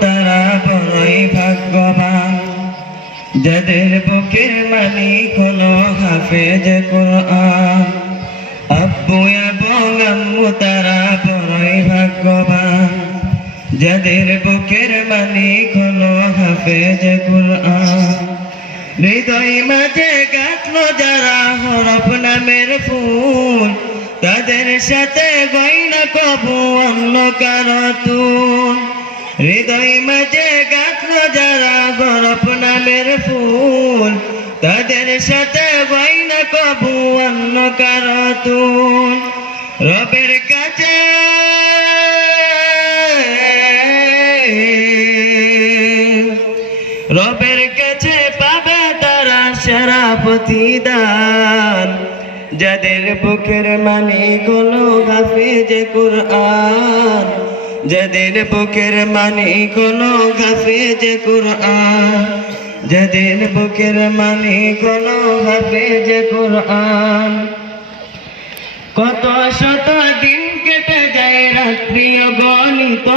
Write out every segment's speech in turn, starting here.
তারা বড়ই ভাগ্যবান। যাদের বুকের মালিক হলো হাফেজ কোরআন। আব্বু এবং আম্মু তারা বড়ই ভাগ্যবান। যাদের বুকের মালিক হলো হাফেজ কোরআন। হৃদয় মাঝে গাঁথলো যারা হরফ নামের ফুল। তাদের সাথে গয়না কবু অন্য কারও তুল। হৃদয় মাঝে গাঁথলো যারা হরফ নামের ফুল, তাদের সাথে গয়না কবু অন্য কারও রবের কাছে রবের কাছে পাবে তারা সারা প্রতিদান। যাদের বুকের মালিক হলো হাফিজ কুরআন যাদের বুকের মালিক হলো হাফিজ কুরআন যাদের বুকের মালিক হলো হাফিজ কুরআন। কত শত দিন কেটে যায় রাত্রি গণিত।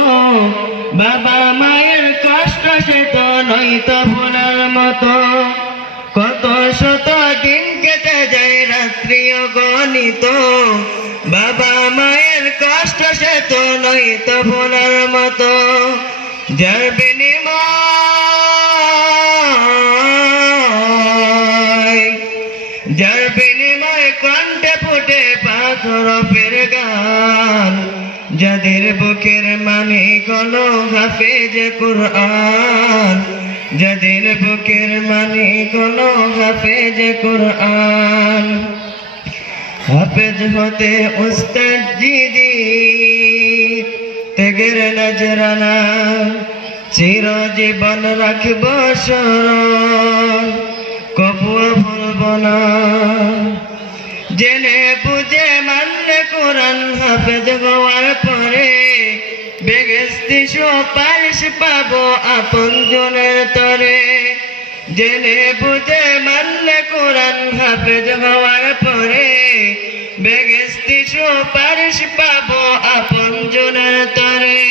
বাবা মায়ের কষ্ট সে তো নয়তো ভোলার মতো। কত শত দিন কেটে যায় রাত্রি গণিত। বাবা কষ্ট সে তো ভোলার মতো, যার বিনিময় যার বিনিময় কণ্ঠে ফুটে পাথর ফের গান। যাদের বুকের মানে কোনো হাফেজ কুরআন। যাদের বুকের মানে কোনো হাফেজ কুরআন। হাফেজ হতে উস্তাদ জিদি তেগের নজরানা, চিরজীবন রাখব স্মরণ। কবুয়া ভুলব না, জেনে বুঝে মানলে কোরআন হাফেজ হওয়ার পরে বেগস্তি সুপারিশ পাবো আপন জনের তরে। জেনে বুঝে মানলে কোরআন হাফেজ হওয়ার পরে বেগস্তি সুপারিশ পাবো আপন জনের তরে।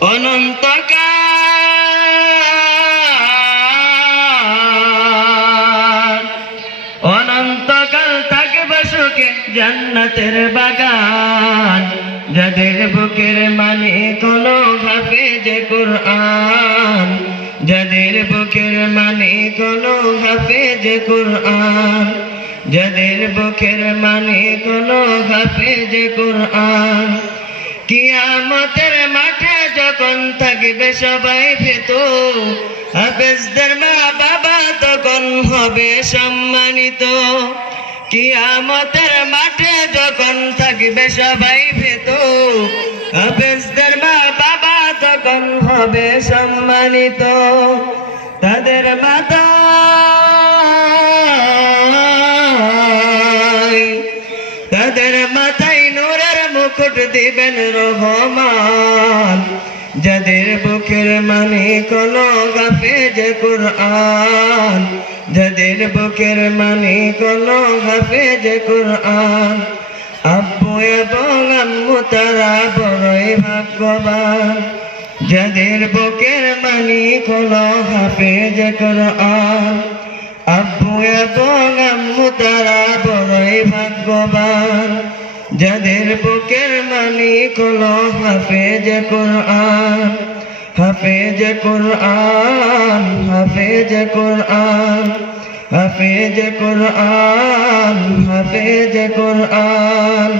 অনন্তকাল অনন্তকাল থাকবে সুখে জান্নাতের বাগান। যাদের বুকের মানে কোনো হাফেজ কোরআন। যাদের বুকের মানে কোনো হাফেজ কোরআন। যাদের বুকের মানে কোনো হাফেজ কোরআন, কিয়ামতের মাঠে যখন থাকবে সবাই ভেত হাফেজদের মা বাবা তখন হবে সম্মানিত। কিয়ামতের মাঠে যখন থাকবে সবাই ভেত হাফেজদের মা বাবা তখন হবে সম্মানিত। তাদের মাতা তাদের মাথায় নোরের মুকুট দিবেন রহমান। যাদের বুকের মানে কোনো হাফেজ কোরআন। যাদের বুকের মানে কোনো হাফেজ কোরআন। আব্বু এবং আম্মু তারা বড়ই ভাগ্যবান। যাদের বুকের মানে কোনো হাফেজ কোরআন। আব্বু এবং ভাগ্যবান যাদের বুকের মালিক হলো হাফেজ কোরআন হাফেজ কোরআন হাফেজ কোরআন হাফেজ কোরআন হাফেজ কোরআন।